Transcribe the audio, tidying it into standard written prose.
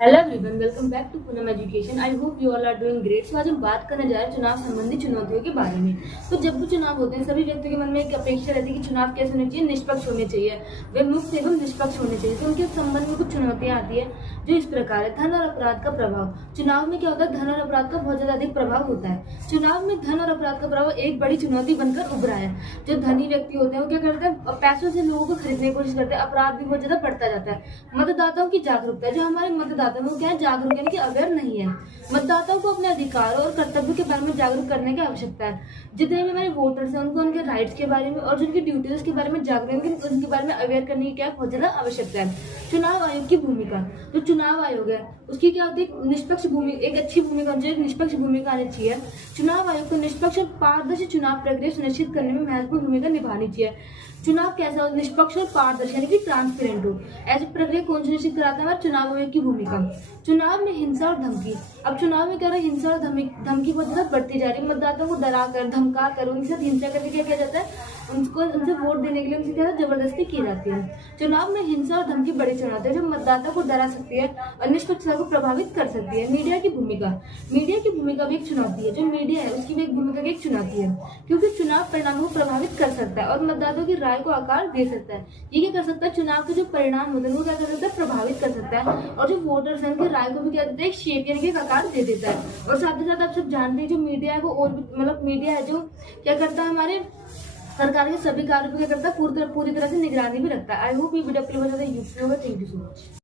Hello everyone, welcome back to Poonam education. I hope you all are doing great. So आज हम बात करने जा रहे हैं चुनाव संबंधी चुनौतियों के बारे में। तो जब भी चुनाव होते हैं सभी व्यक्तियों के मन में एक अपेक्षा रहती है कि चुनाव कैसे होने चाहिए, निष्पक्ष होने चाहिए, वे मुक्त एवं निष्पक्ष होने चाहिए। तो उनके संबंध में कुछ चुनौतियां आती है जो इस प्रकार है। धन और अपराध का प्रभाव। चुनाव में क्या होता है, धन और अपराध का बहुत ज्यादा अधिक प्रभाव होता है। चुनाव में धन और अपराध का प्रभाव एक बड़ी चुनौती बनकर उभरा है। जो धनी व्यक्ति होते हैं वो क्या करते हैं, पैसों से लोगों को खरीदने की कोशिश करते हैं। अपराध भी बहुत ज्यादा बढ़ता जाता है। मतदाताओं की जागरूकता, जो हमारे मतदाता हैं वो क्या है, जागरूक यानी कि अवेयर नहीं है। मतदाताओं को अपने अधिकारों और कर्तव्यों के बारे में जागरूक करने की आवश्यकता है। जितने भी हमारे वोटर्स हैं उनको उनके राइट्स के बारे में और जिनकी ड्यूटीज के बारे में जागरूक, उनके बारे में अवेयर करने की क्या बहुत ज्यादा आवश्यकता है। चुनाव आयोग की भूमिका। जो चुनाव आयोग है उसकी क्या होती है, निष्पक्ष भूमिका, एक अच्छी भूमिका होनी चाहिए, निष्पक्ष भूमिका आनी चाहिए। चुनाव आयोग को निष्पक्ष और पारदर्शी चुनाव प्रक्रिया सुनिश्चित करने में महत्वपूर्ण भूमिका निभानी चाहिए। चुनाव कैसा हो, निष्पक्ष और पारदर्शी यानी कि ट्रांसपेरेंट हो। ऐसी प्रक्रिया कौन सुनिश्चित कराता है, हमारे चुनाव आयोग की भूमिका। चुनाव में हिंसा और धमकी। अब चुनाव में क्या रहा है, हिंसा और धमकी बहुत ज्यादा बढ़ती जा रही है। मतदाताओं को डरा कर, धमका कर, उनके साथ हिंसा करके क्या किया जाता है, उनको उनसे वोट देने के लिए उनसे क्या जबरदस्ती की जाती है। चुनाव में हिंसा और धमकी बड़ी चुनौती है जो मतदाता को डरा सकती है और निष्पक्षता को प्रभावित कर सकती है। मीडिया की भूमिका। मीडिया की भूमिका भी एक चुनौती है। जो मीडिया है उसकी भी एक भूमिका की एक चुनौती है, क्योंकि चुनाव परिणामों को प्रभावित कर सकता है और मतदाताओं की राय को आकार दे सकता है। ये क्या कर सकता है, चुनाव के जो परिणाम होते हैं वो क्या कर सकता है, प्रभावित कर सकता है। और जो वोटर्स हैं उनकी राय को भी क्या देता है, शेप यानी कि एक आकार दे देता है। और साथ ही साथ आप सब जानते हैं जो मीडिया है वो और मतलब मीडिया है जो क्या करता है, हमारे सरकार के सभी कार्यों पर क्या करता है, पूरी तरह से निगरानी भी रखता है। आई होप ये वीडियो आपके लिए बहुत ज्यादा यूजफुल होगा। Thank you so much.